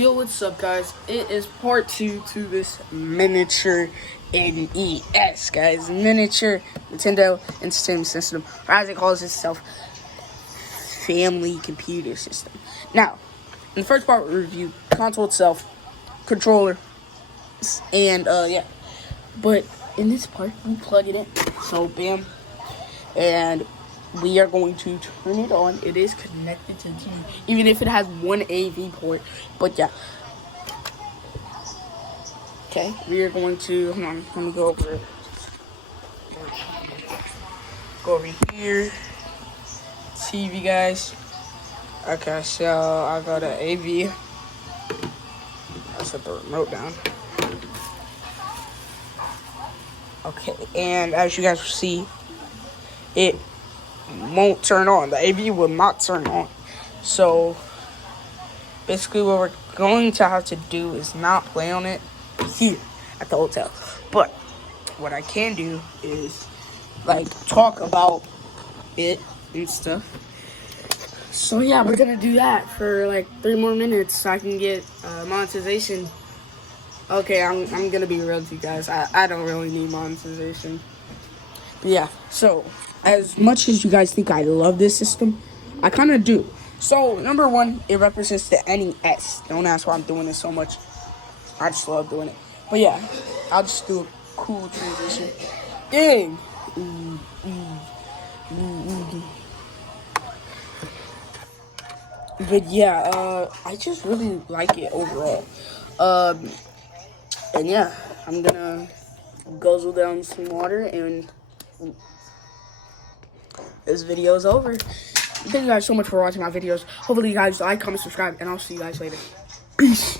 Yo, what's up, guys? It is part 2 to this miniature NES, guys. Miniature Nintendo Entertainment System, or as it calls itself, family computer system. Now, in the first part, we reviewed console itself, controller, and yeah. But in this part, we plug it in. So, bam, and we are going to turn it on. It is connected to TV, even if it has one AV port. But yeah. Okay, we are going to, hold on, let me go over it. Go over here. TV, guys. Okay, so I got an AV. I set the remote down. Okay, and as you guys will see, it won't turn on. The AV will not turn on. So basically what we're going to have to do is not play on it here at the hotel. But what I can do is like talk about it and stuff. So yeah, we're gonna do that for like 3 more minutes so I can get monetization. Okay, I'm gonna be real with you guys. I don't really need monetization. But yeah, so as much as you guys think I love this system, I kind of do. So number one, it represents the NES. Don't ask why I'm doing this so much. I just love doing it. But yeah, I'll just do a cool transition. Dang. But yeah, I just really like it overall. And yeah, I'm gonna guzzle down some water and this video is over. Thank you guys so much for watching my videos. Hopefully you guys like, comment, subscribe, and I'll see you guys later. Peace.